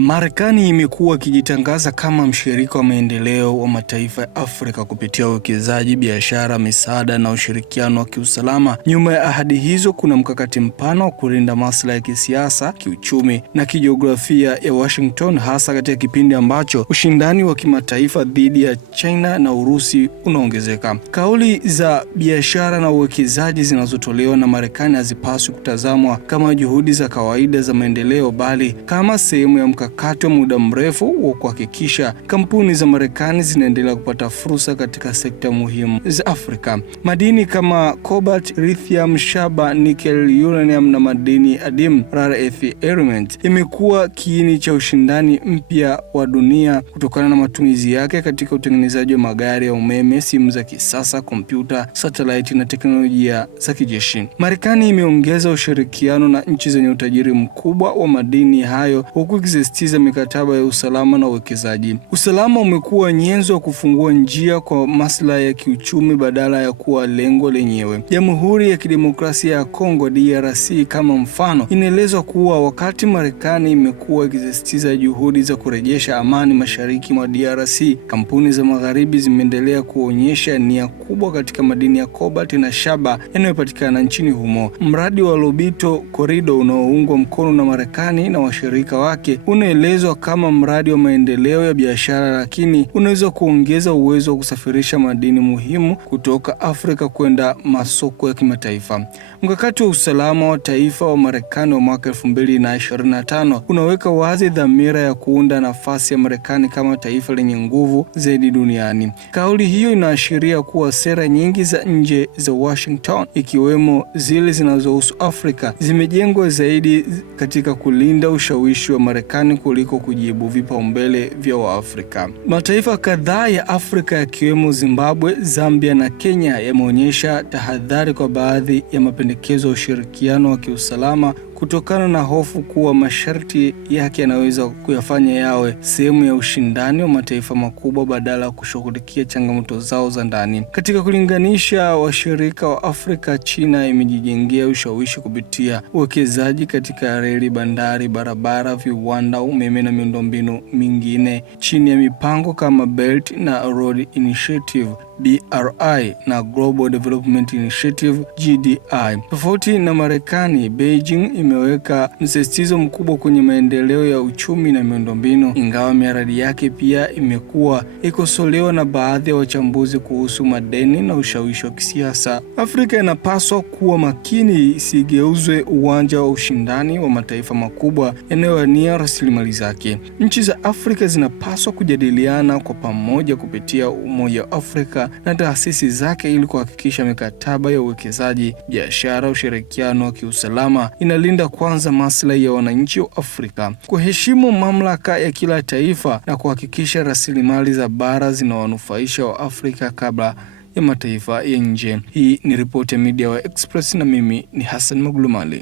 Marekani imekuwa ikijitangaza kama mshirika wa maendeleo wa mataifa ya Afrika kupitia uwekezaji, biashara, misaada na ushirikiano wa kiusalama. Nyuma ya ahadi hizo kuna mkakati mpana wa kulinda maslahi ya kisiasa, kiuchumi na kijiografia ya Washington, hasa katika kipindi ambacho ushindani wa kimataifa dhidi ya China na Urusi unaongezeka. Kauli za biashara na uwekezaji zinazotolewa na Marekani hazipaswi kutazamwa kama juhudi za kawaida za maendeleo, bali kama sehemu ya mkakati wa muda mrefu wa kuhakikisha kampuni za Marekani zinaendelea kupata fursa katika sekta muhimu za Afrika. Madini kama cobalt, lithium, shaba, nickel, uranium na madini adimu rare earth elements imekuwa kiini cha ushindani mpya wa dunia kutokana na matumizi yake katika utengenezaji wa magari ya umeme, simu za kisasa, kompyuta, satellite na teknolojia za kijeshi. Marekani imeongeza ushirikiano na nchi zenye utajiri mkubwa wa madini hayo, huku ikisisitiza mikataba ya usalama na uwekezaji. Usalama umekuwa nyenzo ya kufungua njia kwa maslahi ya kiuchumi badala ya kuwa lengo lenyewe. Jamhuri ya Kidemokrasia ya Kongo DRC kama mfano, inaelezwa kuwa wakati Marekani imekuwa ikisisitiza juhudi za kurejesha amani mashariki mwa DRC, kampuni za magharibi zimeendelea kuonyesha nia kubwa katika madini ya cobalt na shaba yanayopatikana nchini humo. Mradi wa Lobito Corridor unaoungwa mkono na Marekani na washirika wake unaelezwa kama mradi wa maendeleo ya biashara, lakini unaweza kuongeza uwezo wa kusafirisha madini muhimu kutoka Afrika kwenda masoko ya kimataifa. Mkakati wa usalama wa taifa wa Marekani wa mwaka 2025 unaweka wazi dhamira ya kuunda nafasi ya Marekani kama taifa lenye nguvu zaidi duniani. Kauli hiyo inaashiria kuwa sera nyingi za nje za Washington, ikiwemo zile zinazohusu Afrika, zimejengwa zaidi katika kulinda ushawishi wa Marekani kuliko kujibu vipaumbele vya Waafrika. Mataifa kadhaa ya Afrika yakiwemo Zimbabwe, Zambia na Kenya yameonyesha tahadhari kwa baadhi ya mapendekezo ya ushirikiano wa kiusalama kutokana na hofu kuwa masharti yake yanaweza kuyafanya yawe sehemu ya ushindani wa mataifa makubwa badala ya kushughulikia changamoto zao za ndani. Katika kulinganisha washirika wa Afrika, China imejijengea ushawishi kupitia uwekezaji katika reli, bandari, barabara, viwanda, umeme na miundombinu mingine chini ya mipango kama Belt na Road Initiative BRI na Global Development Initiative GDI. Tofauti na Marekani, Beijing imeweka msisitizo mkubwa kwenye maendeleo ya uchumi na miundombinu, ingawa miradi yake pia imekuwa ikosolewa na baadhi ya wachambuzi kuhusu madeni na ushawishi wa kisiasa. Afrika inapaswa kuwa makini isigeuzwe uwanja wa ushindani wa mataifa makubwa yanayowania rasilimali zake. Nchi za Afrika zinapaswa kujadiliana kwa pamoja kupitia Umoja wa Afrika na taasisi zake ili kuhakikisha mikataba ya uwekezaji, biashara, ushirikiano wa kiusalama inalinda kwanza maslahi ya wananchi wa Afrika, kuheshimu mamlaka ya kila taifa na kuhakikisha rasilimali za bara zinawanufaisha wa Afrika kabla ya mataifa ya nje. Hii ni ripoti ya Media wa Express na mimi ni Hassan Maglumali.